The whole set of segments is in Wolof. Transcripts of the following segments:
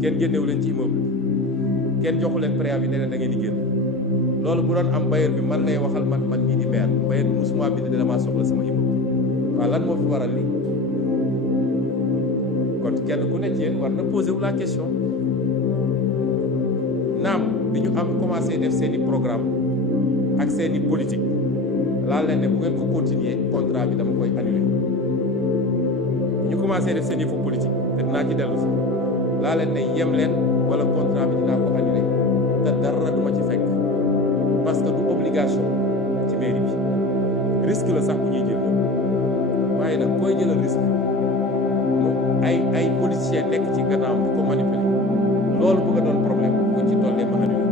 kenn génnewu leen ci immeuble kenn joxu leen préavis ne leen da ngeen di génn loolu bu doon am bailleur bi man lay waxal man mii di maire bailleur bi musuma bind ne damaa soxla sama immeuble waaw lan moo fi waral li kon kenn ku ne ci yéen war na poser wu la question naam bi ñu am commencé def seeni programme ak seeni politique laal leen ne bu ngeen ko continuer contrat bi dama koy annuler ñu commencé def seen yëfu politique te dinaa ci dellu si laa leen ne yem leen wala contrat bi dinaa ko annuler te dara duma ci fekk parce que du obligation ci mairie bi risque la sax bu ñuy jël ñoom waaye nag koy jëlal risque mu ay politiciens nekk ci gannaaw di ko manipuler loolu bëgg a doon problème bu ci tollee ma annuler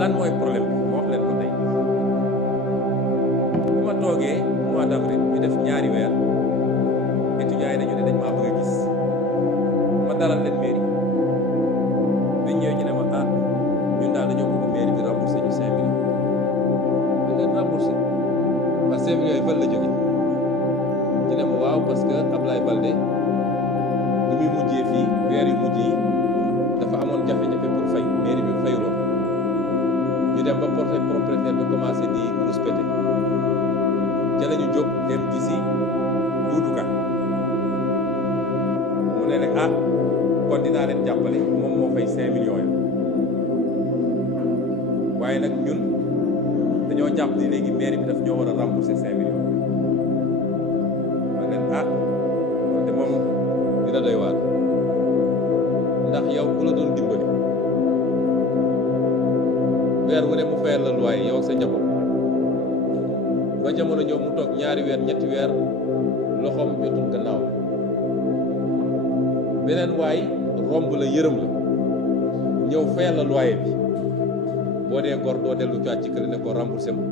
lan mooy problème bi ma wax leen ko tey bi ma toogee mois d'avril ñu def ñaari weer étudiants yi dañu ne dañ maa bëgg a gis ma dalal leen mairie bi ñëw ñu ne ma ah ñun daal dañoo bëgg mairie bi remboursé ñu 5 millions da ngeen remboursé parce que 5 millions yi fan la jóge ñu ne ma waaw parce que Ablaye Baldé bi muy mujjee fii weer yu mujj yi dafa amoon jafe-jafe pour fay mairie bi fayuloo ñu dem ba porté propriétaire bi commencé di rouspété ca la ñu jóg dem gisi Doudou Ka mu ne nag ah kon dinaa leen jàppale moom moo fay 5 millions ya waaye nag ñun dañoo jàpp ni léegi mairie bi daf ñoo war a rembourser 5 millions ma leen ah te moom dina doy waar ndax yow ku la doon dimbali weer wu ne mu fayal la loyer yow ak sa njaboot ba jamono ñëw mu toog ñaari weer ñetti weer loxoom jotul gannaaw beneen waay romb la yërëm la ñëw fayal la loyer bi boo dee gor doo dellu caat ci kër ne ko remboursé ma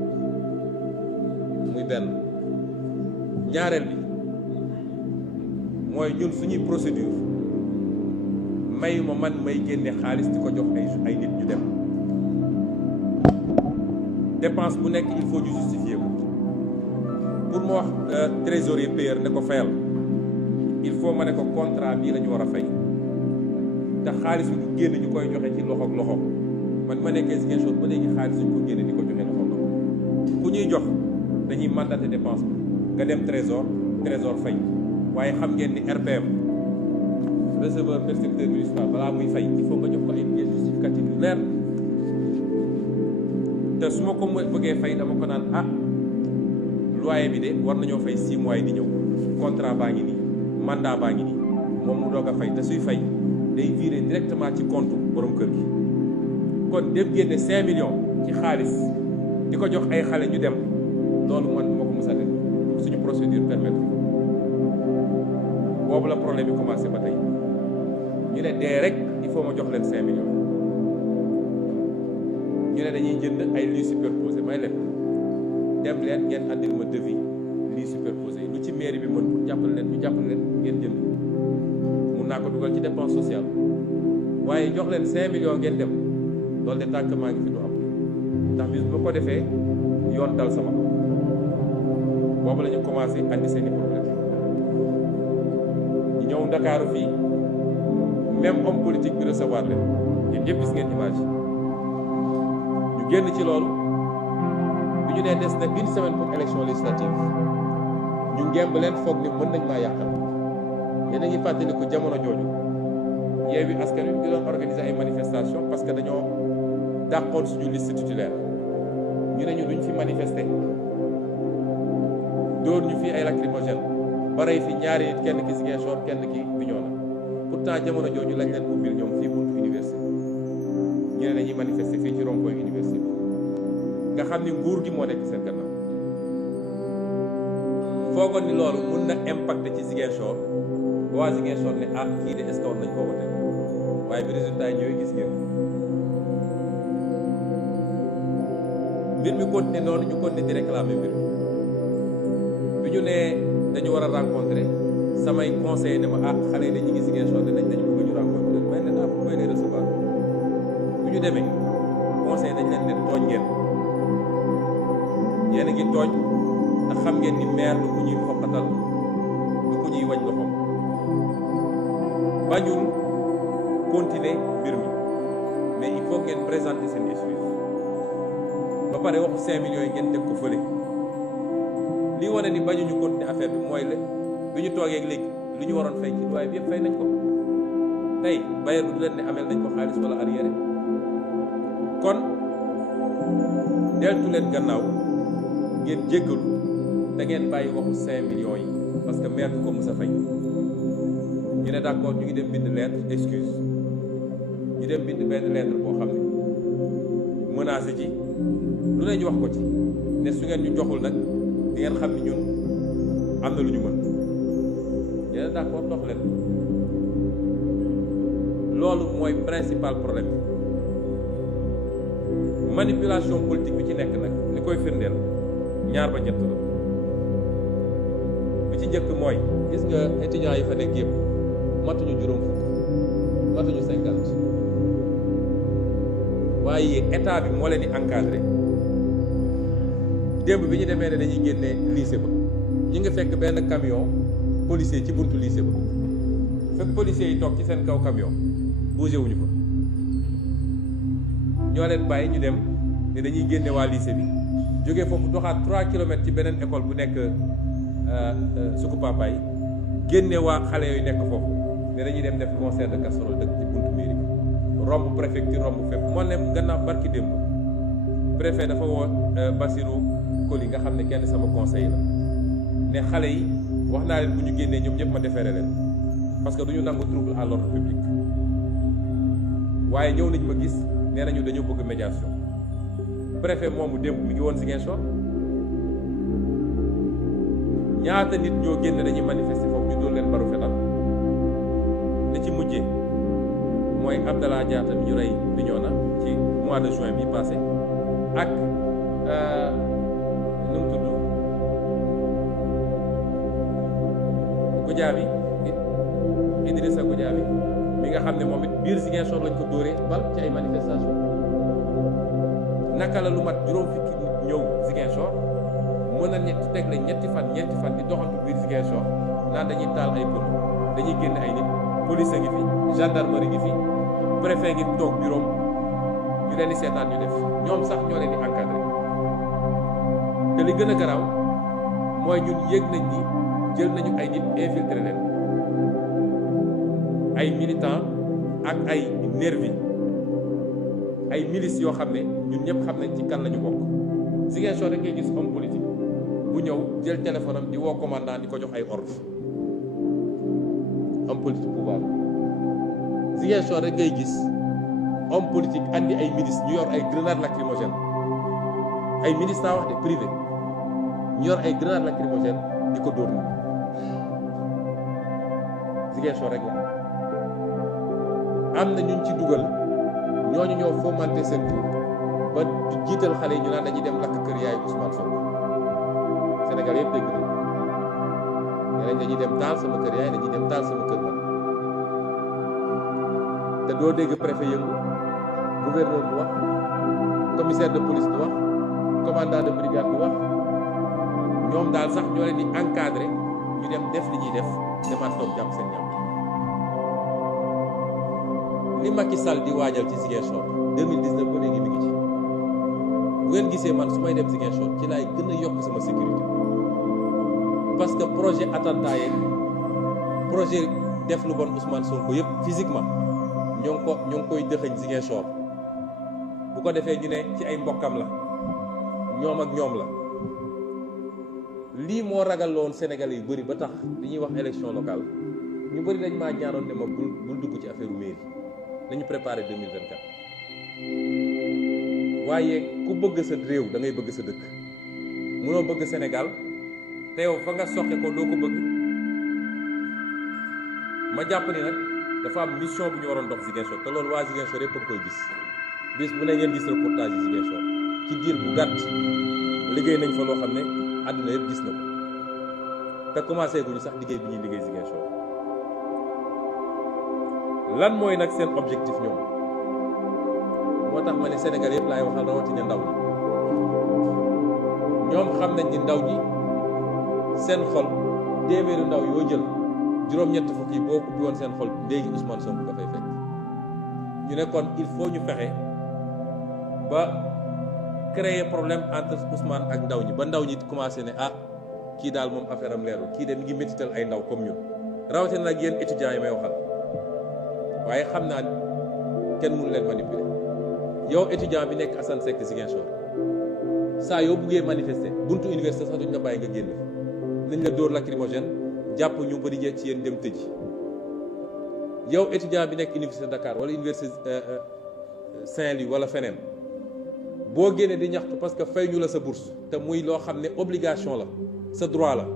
muy benn ñaareel bi mooy ñun suñuy procédure mayuma man may génne xaalis di ko jox ay nit ñu dem dépense bu nekk il faut ñu justifier ko pour ma wax trésorier payeur ne ko fayal il faut ma ne ko contrat bii la ñu war a fay te xaalis bi du génn ñu koy joxe ci loxo ak loxo man ma nekkee Ziguinchor ba léegi xaalis ñu ko génne di ko joxe loxo ak loxo ku ñuy jox dañuy mandaté dépense bi nga dem trésor fay waaye xam ngeen ni RPM receveur percepteur municipal balaa muy fay il faut nga jox ko ay pièces justificatives yu leer te su ma ko bëggee fay dama ko naan ah loyer bi de war nañoo fay 6 mois yi di ñëw contrat baa ngi nii mandat baa ngi nii moom mu doog a fay te suy fay day virer directement ci compte borom kër gi kon dem génne 5 millions ci xaalis di ko jox ay xale ñu dem loolu man moo ko mos a def suñu procédure permettre boobu la problème bi commencé ba tey ñu ne dee rek il faut ma jox leen 5 millions ñu ne dañuy jënd ay lits superposés may leen dem leen ngeen andil ma devis lits superposés lu ci mairie bi mën pour jàppale leen ñu jàppale leen ngeen jënd mun naa ko dugal ci dépense sociale waaye jox leen 5 millions ngeen dem loolu de tànk maa ngi fi du am ndax bis bu ko defee yoon dal sama kaw boobu la ñu commencé andi seeni problème ñu ñëw Ndakaaru fii même homme politique bi recevoir leen ñun ñëpp gis ngeen image ñu génn ci loolu bi ñu nee des na une semaine pour élection législative ñu ngemb leen foog ni mën nañ maa yàqal yéen a ngi fàttaliku jamono jooju Yewwi Askan Wi di doon organiser ay manifestations parce que dañoo dàqoon suñu liste titulaire ñu ne ñu duñ fi manifester dóor ñu fii ay lacrymogène ba rey fi ñaari nit kenn ki Ziguinchor kenn ki Bignona pourtant jamono jooju lañ leen ubbil ñoom fii buntu université ñu ne dañuy manifester fii ci rond-point université bi nga xam ni nguur gi moo nekk seen gannaaw foogoon ni loolu mun na impacter ci Ziguinchor waa Ziguinchor ne ah kii de est-ce que war nañ koo wote waaye bi résultat yi ñooy gis ngeen mbir mi continuer noonu ñu continuer di réclamer mbir bi ñu ne dañu war a rencontrer samay conseil ne ma ah xale yi dañu ngi Ziguinchor dañu bëgg ñu rencontrer may ne bu may ne recevoir bu ñu demee conseil dañ leen ne tooñ ngeen yéen a ngi tooñ te xam ngeen ni maire du ku ñuy xoppatal du ku ñuy wañ loxoom bañul continuer mbir mi mais il faut ngeen présenter seen excuse ba pare waxu 5 millions yi ngeen teg ko fële li wane ni bañuñu continuer affaire bi mooy la bi ñu toogee léegi lu ñu waroon fay ci waaye bi yëpp fay nañ ko tey bailleur du leen ne amel nañ ko xaalis wala arrière kon deltu leen gannaaw ngeen jéggalu da ngeen bàyyi waxu 5 millions yi parce que maire bi ko mës a fay ñu ne d'accord ñu ngi dem bind lettre excuse ñu dem bind benn lettre boo xam ne menacé ci lu ne ñu wax ko ci ne su ngeen ñu joxul nag di ngeen xam ni ñun am na lu ñu mën ñu ne d'accord dox leen loolu mooy principal problème manipulation politique bi ci nekk nag li koy firndeel ñaar ba ñett la bi ci njëkk mooy gis nga étudiants yi fa nekk yëpp matuñu juróom fukk matuñu 50 waaye état bi moo leen di encadré démb bi ñu demee ne dañuy génne lycée ba ñu ngi fekk benn camion policier ci buntu lycée ba fekk policier yi toog ci seen kaw camion bougé wuñu fa ñoo leen bàyyi ñu dem ne dañuy génne waa lycée bi jógee foofu doxaat 3 kilomètres ci beneen école bu nekk suku papa yi génne waa xale yooyu nekk foofu ne dañuy dem def concert de casserole dëkk ci buntu mairie bi romb préfecture romb fépp moo ne gannaaw barki démb préfet dafa woo Bassirou Koli nga xam ne kenn sama conseil la ne xale yi wax naa leen bu ñu génnee ñoom ñëpp ma defeere leen parce que du ñu nangu trouble à l'ordre public waaye ñëw nañ ma gis nee nañu dañoo bëgg médiation préfet moomu démb mi ngi woon Ziguinchor ñaata nit ñoo génn dañuy manifester foofu ñu dóor leen baru fetal li ci mujjee mooy Abdallah Diatta bi ñu rey Bignona ci mois de juin bi passé ak nu mu tudd Goudiaby Idrissa Goudiaby mi nga xam ne moom it biir Ziguinchor lañ ko dóoree bal ci ay manifestation naka la lu mat juróom fukki nit ñëw Ziguinchor mën a teg la ñetti fan di doxantu biir Ziguinchor naan dañuy taal ay pënd dañuy génn ay nit police ngi fi gendarmerie ngi fi préfet ngi toog bureau ñu leen di seetaan ñu def ñoom sax ñoo leen di encadré te li gën a garaaw mooy ñun yëg nañ ni jël nañu ay nit infiltré leen ay militants ak ay nervi ay milices yoo xam ne ñun ñëpp xam nañ ci kan lañu bokk Ziguinchor rek ngay gis homme politique bu ñëw jël téléphone am di woo commandant di ko jox ay ordre homme politique pouvoir Ziguinchor rek ngay gis homme politique andi ay milices ñu yor ay grenades lacrymogènes ay milices naa wax de privé ñu yor ay grenades lacrymogènes di ko dóor nit Ziguinchor rek la am na ñun ci dugal ñooñu ñoo fomenté seen tour ba jiital xale yi ñu naan dañuy dem lakk kër yaayu Ousmane Sonko Sénégal yëpp dégg nañ ne nañ dañuy dem taal sama kër yaay dañuy dem taal sama kër man te doo dégg préfet yëngu gouverneur du wax commissaire de police du wax commandant de brigade du wax ñoom daal sax ñoo leen di encadré ñu dem def li ñuy def demaat toog jàpp seen ñam li Macky Sall di waajal ci Ziguinchor 2019 ba léegi mi ngi ci bu ngeen gisee man su may dem Ziguinchor ci laay gën a yokk sama sécurité parce que projet attentat yeeg projet def lu bon Ousmane Sonko yëpp physiquement ñoo ngi koy dëxëñ Ziguinchor bu ko defee ñu ne ci ay mbokkam la ñoom ak ñoom la lii moo ragal loon Sénégalais yu bëri ba tax li ñuy wax élection locale ñu bëri dañ maa ñaanoon ne ma bul dugg ci affaire mairie nañu préparer 2024 waaye ku bëgg sa réew da ngay bëgg sa dëkk mënoo bëgg Sénégal te yow fa nga soxe ko doo ko bëgg ma jàpp ni nag dafa am mission bu ñu waroon dox Ziguinchor te loolu waa Ziguinchor yëpp a ngi koy gis bis bu ne ngeen gis reportage yi Ziguinchor ci diir bu gàtt liggéey nañ fa loo xam ne àdduna yëpp gis na ko te commencé guñu sax liggéey bi ñuy liggéey Ziguinchor lan mooy nag seen objectif ñoom moo tax ma ne Sénégal yëpp laay waxal rawatina ndaw ñi ñoom xam nañ ni ndaw ñi seen xol téeméeri ndaw yoo jël juróom-ñett fukk yi boo ubbi woon seen xol léegi Ousmane Sonko nga fay fekk. ñu ne kon il faut ñu fexe ba créer problème entre Ousmane ak ndaw ñi ba ndaw ñi commencé ne ah kii daal moom affaire am leerul kii de mi ngi métital ay ndaw comme ñun rawatina nag yéen étudiants yi may waxal waaye xam naa ni kenn mënu leen manipuler yow étudiant bi nekk Assane Seck Ziguinchor saa yoo buggee manifester buntu université sax duñ la bàyyi nga génn nañ la dóor lacrymogène jàpp ñu bëri jeex ci yéen dem tëji yow étudiant bi nekk université Dakar wala université Saint-Louis wala feneen boo génnee di ñaxtu parce que fay ñu la sa bourse te muy loo xam ne obligation la sa droit la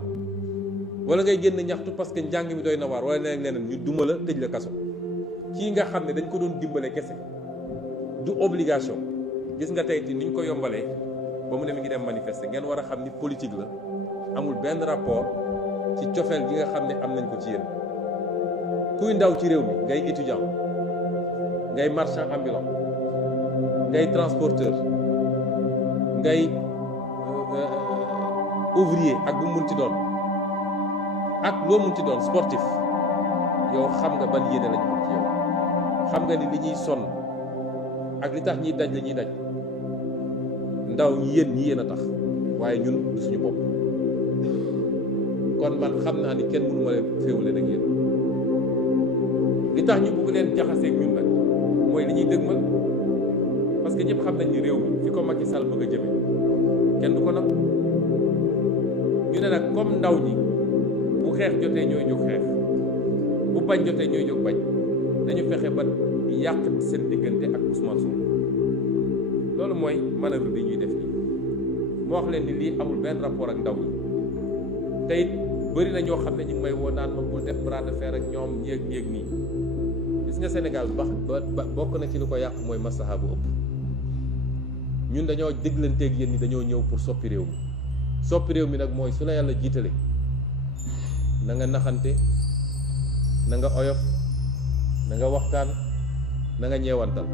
wala ngay génn ñaxtu parce que njàng mi doy na waar wala leneen ñu duma la tëj la kaso kii nga xam ne dañ ko doon dimbale kese du obligation gis nga tey ni ñu ko yombalee ba mu ne mi ngi dem manifester ngeen war a xam ni politique la amul benn rapport ci cofeel gi nga xam ne am nañ ko ci yéen kuy ndaw ci réew mi ngay étudiant ngay marchand ambulant ngay transporteur ngay ouvrier ak bu mu munti doon ak loo munti doon sportif yow xam nga ban yéene lañu am ci yow xam nga ni li ñuy sonn ak li tax ñiy daj la ñuy daj ndaw ñi yéen a tax waaye ñun du suñu bopp kon man xam naa ni kenn mënu ma leen féewale nag yéen li tax ñu bëgg leen jaxaseeg ñun nag mooy li ñuy dëgmal parce que ñëpp xam nañ ni réew mi fi ko Macky Sall bëgg a jëme kenn du ko nag ñu ne nag comme ndaw ñi bu xeex jotee ñooy jóg xeex bu bañ jotee ñooy jóg bañ dañu fexe ba yàq seen diggante ak Ousmane Sonko loolu mooy manœuvre bi ñuy def nii moo wax leen ni lii amul benn rapport ak ndaw ñi te it bëri na ñoo xam ne ñu ngi may woo naan ma bul def bras de fer ak ñoom ñeeg nii gis nga Sénégal ba bokk na ci lu ko yàq mooy maslaha bu ëpp ñun dañoo déglanteeg yéen ni dañoo ñëw pour soppi réew mi soppi réew mi nag mooy su la yàlla jiitale na nga naxante na nga oyof na nga waxtaan na nga ñeewantal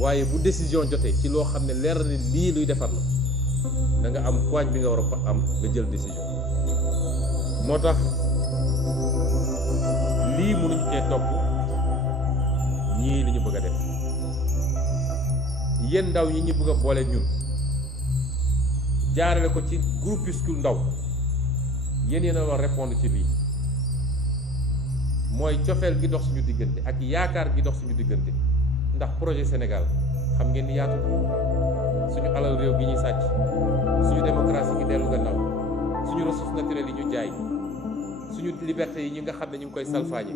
waaye bu décision jotee ci loo xam ne leer na lii luy defar la da nga am courage bi nga war a am nga jël décision moo tax lii mënuñ cee topp ñii li ñu bëgg a def yéen ndaw ñi ñu bëgg a boole ñun jaarale ko ci groupuscule ndaw yéen a war répondre ci lii mooy cofeel gi dox suñu diggante ak yaakaar gi dox suñu diggante ndax projet Sénégal xam ngeen ni yaatu suñu alal réew gi ñuy sàcc suñu démocratie gi dellu gannaaw suñu ressources naturelles yi ñu jaay suñu liberté yi ñi nga xam ne ñu ngi koy salfaañe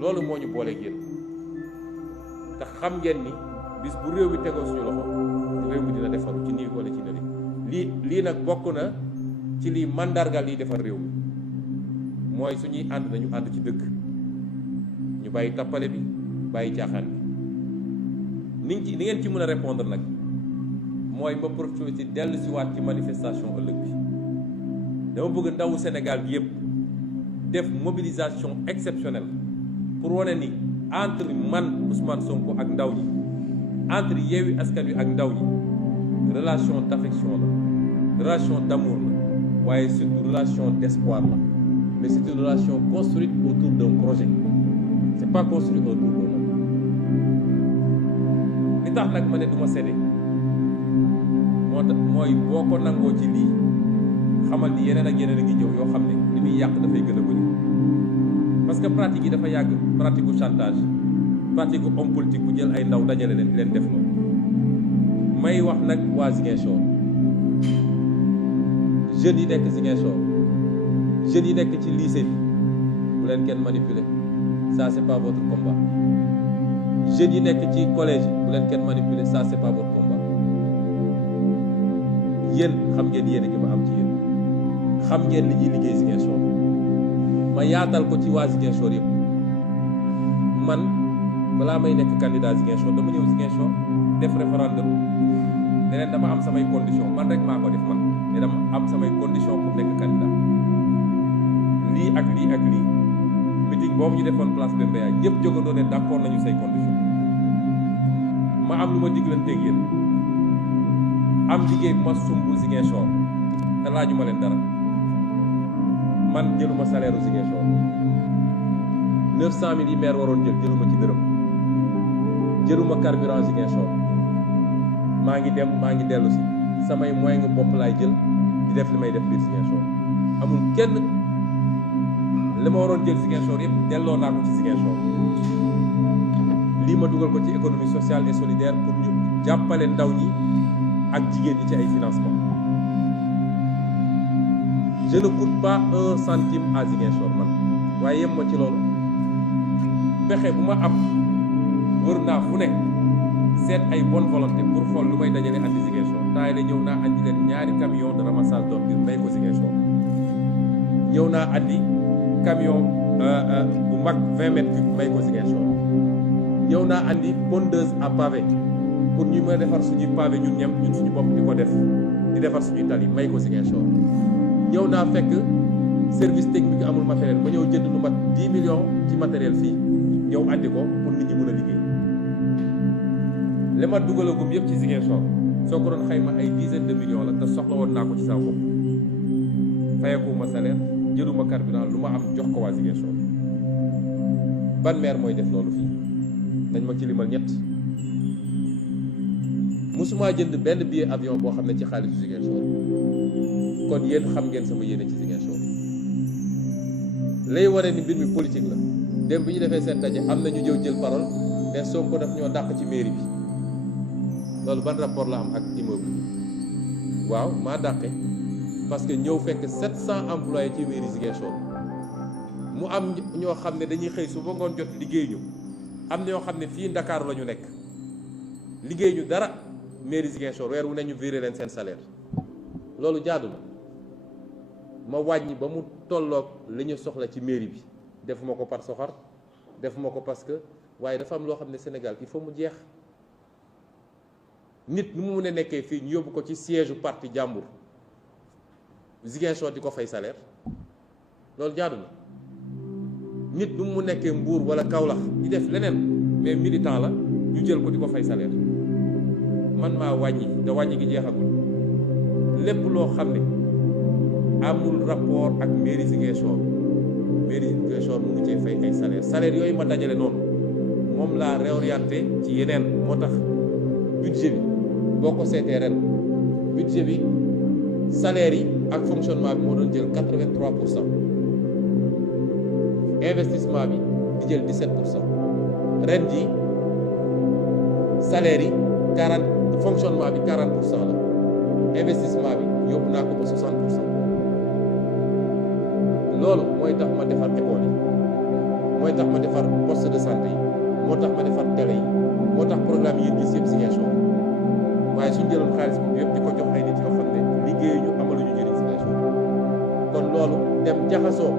loolu moo ñu booleeg yéen te xam ngeen ni bis bu réew mi tegoo suñu loxo réew mi dina defaru ci nii wala ci nali lii nag bokk na ci lii mandargal yi defar réew mi mooy suñuy ànd nañu ànd ci dëgg ñu bàyyi tappale bi bàyyi caaxaan bi ni ngeen ci mën a répondre nag mooy ma profité ci dellu si waat ci manifestation ëllëg bi dama bëgg ndawu Sénégal bi yëpp def mobilisation exceptionnelle pour wane ni entre man Ousmane Sonko ak ndaw ñi entre Yewwi Askan Wi ak ndaw ñi relation d'affection la relation d'amour la waaye surtout relation d'espoir la mais c'est une relation construite autour d'un projet c'est pas construit autour d'un homme li tax nag ma ne du ma séddee moo tax mooy boo ko nangoo ci lii xamal ni yeneen ak yeneen a ngi ñëw yoo xam ne li muy yàq dafay gën a bëri parce que pratique yi dafa yàgg pratique gu chantage pratique gu homme politique bu jël ay ndaw dajale leen di leen def noonu may wax nag waa Ziguinchor jeunes yi nekk Ziguinchor jeunes yi nekk ci lycée bi bu leen kenn manipuler ça c'est pas votre combat jeunes yi nekk ci collège bu leen kenn manipuler ça c'est pas votre combat yéen xam ngeen yéen a gi ma am ci yéen xam ngeen li ñuy liggéey Ziguinchor ma yaatal ko ci waa Ziguinchor yëpp man balaa may nekk candidat Ziguinchor dama ñëw Ziguinchor def référendum ne leen dama am samay condition man rek maa ko def man ne dama am samay condition pour nekk candidat lii ak lii ak lii meeting boobu ñu defoon place Bembeya ñëpp jógandoo ne d'accord nañu say condition ma am lu ma diglanteeg yéen am liggéey bu ma sumb Ziguinchor te laaju ma leen dara man jëluma salaire u Ziguinchor 900 000 yi maire waroon jël jëluma ci dërëm jëluma carburant Ziguinchor maa ngi dem maa ngi dellu si samay moyens bopp laay jël di def li may def biir Ziguinchor amul kenn li ma waroon jël Ziguinchor yëpp delloo naa ko ci Ziguinchor lii ma dugal ko ci économie sociale et solidaire pour ñu jàppale ndaw ñi ak jigéen ñi ci ay financement je ne coûte pas un centime à Ziguinchor man waaye yem ma ci loolu pexe bu ma am wër naa fu nekk seet ay bonne volonté pour xool lu may dajale andi Ziguinchor taay la ñëw naa andi leen ñaari camion de ramassage d'ordures may ko Ziguinchor ñëw naa andi camion bu mag 20 mètres cubes may ko Ziguinchor ñëw naa andi pondeuse à pavé pour ñu mën a defar suñuy pavé ñun suñu bopp di ko def di defar suñuy tali may ko Ziguinchor ñëw naa fekk service technique amul matériel ma ñëw jënd lu mat 10 millions ci matériel fii ñëw andi ko pour nit ñi mën a liggéey li ma dugalagum yëpp ci Ziguinchor soo ko doon xayma ay dizaine de millions la te soxla woon naa ko ci sama bopp fayakuma salaire jëluma carburant lu ma am jox ko waa Ziguinchor ban maire mooy def loolu fii nañ ma ci limal ñett musuma jënd benn billet avion boo xam ne ci xaalisu Ziguinchor kon yéen xam ngeen sama yéene ci Ziguinchor lay wane ni mbir mi politique la dem bi ñu defee seen daje am na ñu jël parole ne Sonko daf ñoo dàq ci mairie bi loolu ban rapport la am ak immeuble waaw maa dàqe parce que ñëw fekk 700 employés ci mairie Ziguinchor mu am ñoo xam ne dañuy xëy su ba ngoon jot liggéey ñu am na ñoo xam ne fii Ndakaaru la ñu nekk liggéey ñu dara mairie Ziguinchor weer wu ne ñu viré leen seen salaire loolu jaadu na ma wàññi ba mu tolloog li ñu soxla ci mairie bi defuma ko par soxar defuma ko parce que waaye dafa am loo xam ne Sénégal il faut mu jeex nit nu mu mun a nekkee fii ñu yóbbu ko ci siège u parti jàmbur Ziguinchor di ko fay salaire loolu jaadu na nit nu mu nekkee Mbour wala Kaolack di def leneen mais militant la ñu jël ko di ko fay salaire man maa wàññi te wàññi gi jeexagul lépp loo xam ne amul rapport ak mairie Ziguinchor mu ngi cee fay ay salaire yooyu ma dajale noonu moom laa réorienté ci yeneen moo tax budget bi boo ko seetee ren budget bi salaire yi ak fonctionnement bi moo doon jël 83%, investissement bi di jël 17%, ren ji salaire yi 40, fonctionnement bi 40% la, investissement bi yóbbu naa ko ba 60%. loolu mooy tax ma defar école yi mooy tax ma defar poste de santé yi moo tax ma defar télé yi moo tax programme yi gis yëpp Ziguinchor waaye suñ jëloon xaalis bi yëpp di ko jox ay nit yoo xam ne liggéeyu ñu amaluñu njëriñ Ziguinchor kon loolu dem jaxasoo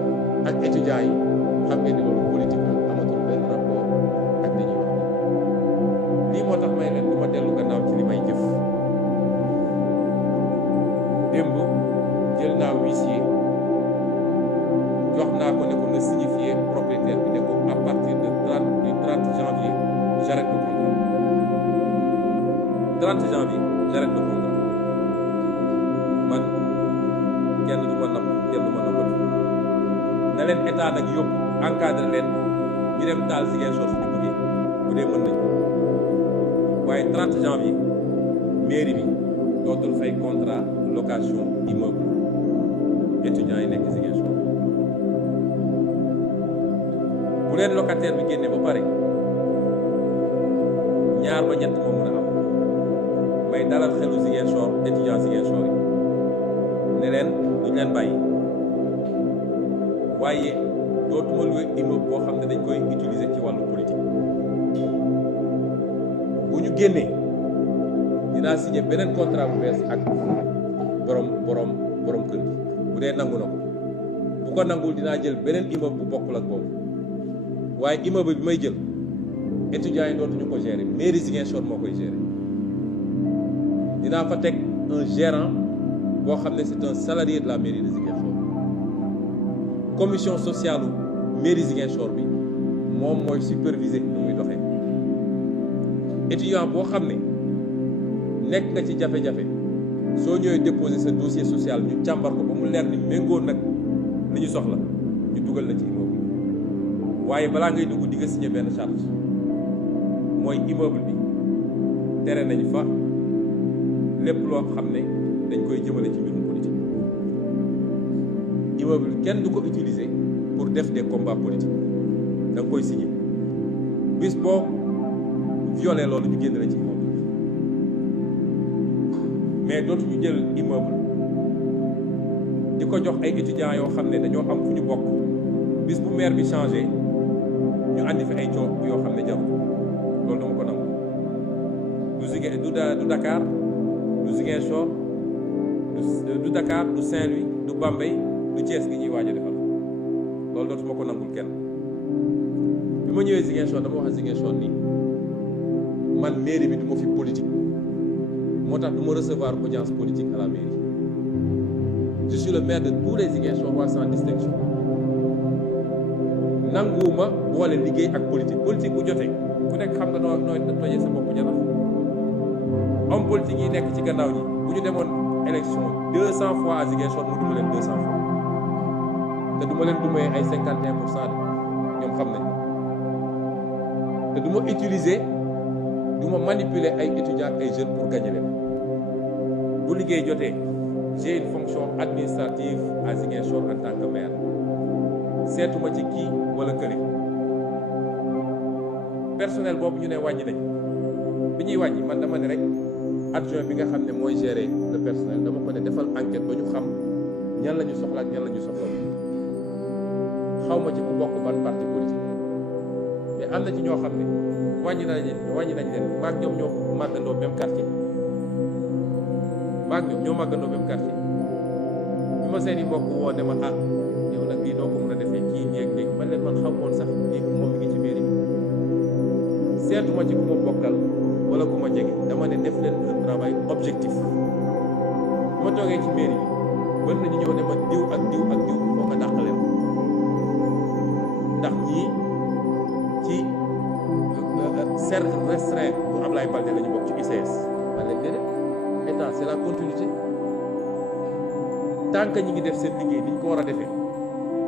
ak étudiants yi xam ngeen ni loolu politique la amatul benn rapport ak li ñuy wax lii moo tax may leen du ma dellu gannaaw ci li may jëf. démb jël naa huissier jox naa ko ne ko na signifier propriétaire bi ne ko à partir de 30 janvier j'arrête le contrat. 30 janvier j'arrête le contrat man kenn du ma napp kenn du ma nappatu na leen état nag yóbbu encadré leen ñu dem taal Ziguinchor suñu bëggee bu dee mën nañ ko waaye 30 janvier mairie bi dootul fay contrat location immeuble étudiants yi nekk Ziguinchor. bu leen locataire bi génne ba pare ñaar ba ñett moo mën a am may dalal xelu Ziguinchor étudiant Ziguinchor yi ne leen duñ leen bàyyi waaye dootuma loué immeuble boo xam ne dañ koy utiliser ci wàllu politique. bu ñu génnee dinaa signé beneen contrat bu bees ak borom kër gi bu dee nangu na ko bu ko nangul dinaa jël beneen immeuble bu bokkul ak boobu. waaye immeuble bi may jël étudiants yi dootuñu ko gérer mairie Ziguinchor moo koy gérer dinaa fa teg un gérant boo xam ne c'est un salarié de la mairie de Ziguinchor. commission sociale mairie Ziguinchor bi moom mooy superviser nu muy doxee. étudiant boo xam ne nekk nga ci jafe-jafe soo ñëwee déposer sa dossier social ñu càmbar ko ba mu leer ni méngoo nag li ñu soxla ñu dugal la ci immeuble waaye balaa ngay dugg di nga signé benn charte mooy immeuble bi tere nañ fa lépp loo xam ne dañ koy jëmale ci mbirum politique. Immeuble bi kenn du ko utiliser pour def des combats politiques da nga koy signé bis boo violé loolu ñu génn la ci immeuble mais dootuñu jël immeuble di ko jox ay étudiants yoo xam ne dañoo am fu ñu bokk bis bu maire bi changé ñu andi fi ay coow yoo xam ne jarul loolu dama ko nangu du Dakar du Ziguinchor du Dakar du Saint-Louis du Bambey du Thiès gi ñuy waaj a defal loolu dootuma ko nangul kenn. bi ma ñëwee Ziguinchor dama wax Ziguinchor nii man mairie bi du ma fi politique moo tax du ma recevoir audience politique à la mairie. Je suis le maire de tous les Ziguinchorois sans distinction nanguwuma boole liggéey ak politique politique bu jotee ku nekk xam nga nooy tojee sa bopp janax homme politique yi nekk ci gannaaw ñi bu ñu demoon élection 200 fois à Ziguinchor mu duma leen 200 fois te du ma leen dumee ay 51% de ñoom xam nañ te du ma utiliser du ma manipuler ay étudiants ay jeunes pour gagner leen bu liggéey jotee j'ai une fonction administrative à Ziguinchor en tant que maire seetuma ci kii wala kële personnel boobu ñu ne wàññi nañ bi ñuy wàññi man dama ne rek adjoint bi nga xam ne mooy gérer le personnel dama ko ne defal enquête ba ñu xam ñan la ñu soxla ak ñan la ñu soxla xaw ma ci ku bokk ban parti politique mais am na ci ñoo xam ne wàññi nañ leen maag ñoom ñoo màggandoo même quartier maag ñoom ñoo màggandoo même quartier bi ma seen i mbokk woo ne ma yow nag lii noo ko mën a defee kii néeg néeg man leen man xam woon sax nii moom mi ngi ci mairie bi seetuma ci ku ma bokkal wala ku ma jege dama ne def leen un travail objectif bu ma toogee ci mairie bi mën nañu ñëw ne ma diw ak diw ak diw foo ko dàqaleen ndax ñii ci cercle restreint bu Ablaye Baldé la ñu bokk ci ICS man leen déedéet état c'est la continuité tant que ñi ngi def seen liggéey ni ñu ko war a defee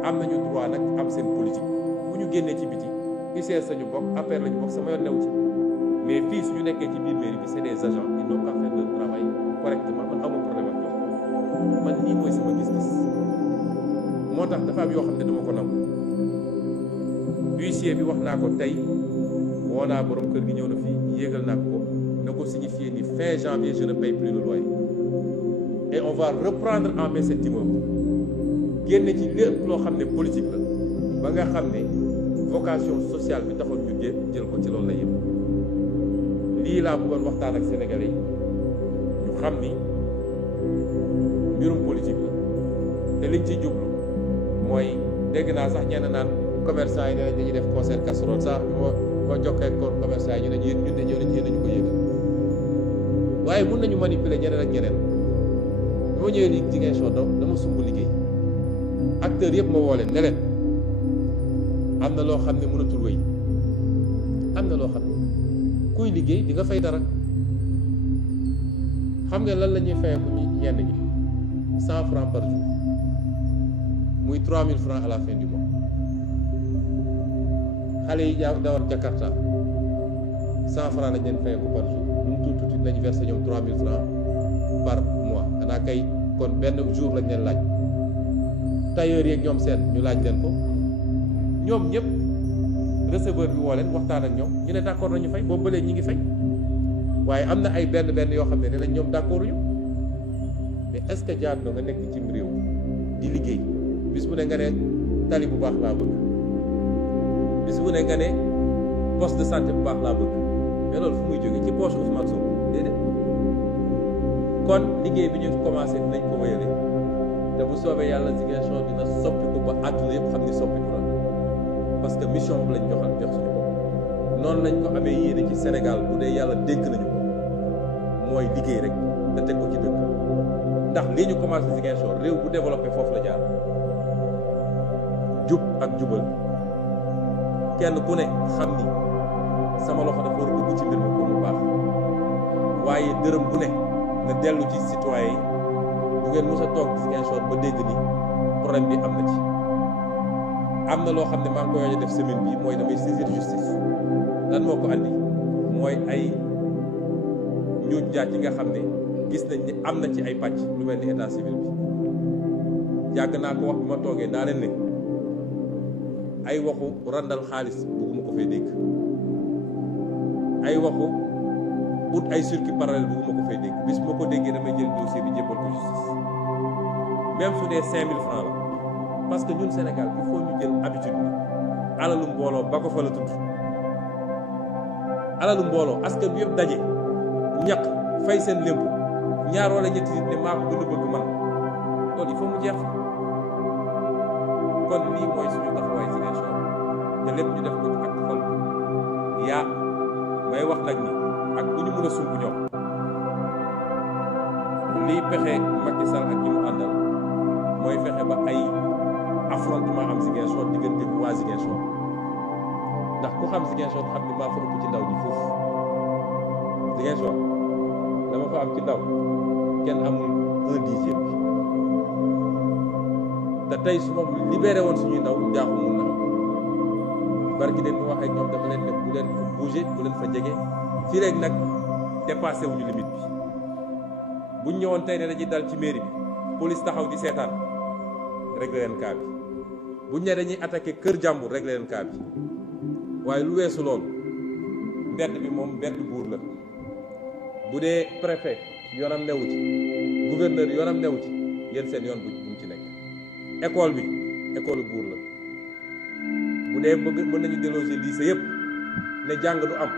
am nañu droit nag am seen politique bu ñu génnee ci biti ICS sañu bokk APR lañu bokk sama yoon new ci mais fii suñu nekkee ci biir mairie bi c'est des agents ils n'ont qu'à faire leur travail correctement man amul problème ak ñoom man lii mooy sama gis-gis moo tax dafa am yoo xam ne dama ko nangu huissier bi wax naa ko tey woo naa borom kër gi ñëw na fii yéegal naa ko na ko signifier ni fin janvier je ne paye plus le loyer et on va reprendre en main cet immeuble génne ci lépp loo xam ne politique la ba nga xam ne vocation sociale bi taxoon ñu jël ko ci loolu la yëpp lii laa bëggoon waxtaan ak Sénégalais yi ñu xam ni mbirum politique la te liñ ciy jublu mooy dégg naa sax ñenn naan commerçant yi dañuy def concert casserole sax bi ma jokkee ak commerçant yi ñu ne ñun de ñëw nañ yéen nañu ko yëgal waaye mun nañu manipuler ñeneen ak ñeneen bi ma ñëwee nii Ziguinchor dama sumb liggéey acteurs yëpp ma woo leen ne leen am na loo xam ne mënatul wéy am na loo xam ne kuy liggéey di nga fay dara xam nga lan la ñuy fayeeku ñenn ñi 100 francs par jour muy 3000 francs à la fin du mois xale yi dawal Jakarta 100 francs lañ leen fayeeku par jour lu mu tuuti lañu versé ñoom 3000 francs par mois xanaa kay kon benn jour lañ leen laaj tailleur yeeg ñoom seen ñu laaj leen ko ñoom ñëpp receveur bi woo leen waxtaan ak ñoom ñu ne d'accord nañu fay boobu ba léegi ñi ngi fay waaye am na ay benn yoo xam ne dinañ ñoom d'accord ñu mais est-ce que jaar na nga nekk ci réew di liggéey bis bu ne nga ne tali bu baax laa bëgg bis bu ne nga ne poste de santé bu baax laa bëgg mais loolu fu muy jógee ci poche Ousmane Sonko déedéet kon liggéey bi ñu commencé dinañ ko wéyale te bu soobee yàlla Ziguinchor dina soppi ko ba àdduna yëpp xam ni soppi ko la parce que mission boobu lañ jox suñu bopp noonu lañ ko amee yéene ci Sénégal bu dee yàlla dénk nañu ko mooy liggéey rek te teg ko ci dëkk ndax lii ñu commencé Ziguinchor réew bu développé foofu la jaar jub ak jubal kenn ku ne xam ni sama loxo dafa war a dugg ci mbir mi pour mu baax waaye dërëm bu ne nga dellu ci citoyen yi bu ngeen mës a toog Ziguinchor ba dégg ni problème bi am na ci am na loo xam ne maa ngi koy waaj a def semaine bi mooy damay saisir justice. lan moo ko andi mooy ay njuuj njaaj yi nga xam ne gis nañ ni am na ci ay pàcc lu mel ni état civil bi yàgg naa ko wax bi ma toogee naa leen ne ay waxu randal xaalis bugguma ko fay dégg ay waxu ut ay circuit parallèle bugguma ko fay dégg bis ma ko déggee damay jël dossier bi jébbal ko justice même su dee 5000 francs la parce que ñun Sénégal il faut ñu jël habitude bi alalu mbooloo ba ko fa la tudd alalu mbooloo askan bi yëpp daje ñaq fay seen lémp ñaar wala ñetti nit ne maa ko gën a bëgg man loolu il faut mu jeex kon lii mooy suñu taxawaay Ziguinchor te lépp ñu def ko ak xol yaa may wax nag ni ak bu ñu mën a sumb ñoom lii pexe Macky Sall ak ñi mu àndal mooy fexe ba ay affrontement am Ziguinchor diggante waa Ziguinchor ndax ku xam Ziguinchor xam ni maa fa ëpp ci ndaw ñi foofu Ziguinchor dama fa am ci ndaw kenn amul 1/10 bi te tey su ma libéré woon suñuy ndaw njaaxu mun na am barki de bi waxee ñoom dafa leen ne bu leen fa bouger bu leen fa jege fii rek nag dépassé wuñu limite bi buñ ñëwoon tey ne dañuy dal ci mairie bi police taxaw di seetaan réglé leen cas bi buñ ne dañuy attaqué kër jàmbur réglé leen cas bi waaye lu weesu loolu mbedd bi moom mbedd buur la bu dee préfet yoonam newu ci gouverneur yoonam newu ci yéen seen yoon bu mu ci nekk école bi école buur la bu dee bëgg mën nañu déloger lycée yëpp ne jàng du am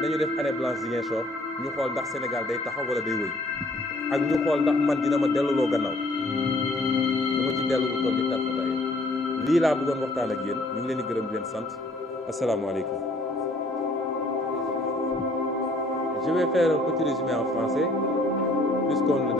nañu def année blanche Ziguinchor ñu xool ndax Sénégal day taxaw wala day wëy ak ñu xool ndax man dina ma delluloo gannaaw du ma ci dellu lu toll ni tarfataay lii laa bëggoon waxtaan ak yéen ñu ngi leen di gërëm di leen sant asalaamaaleykum. Je vais faire un petit résumé en français puisqu'on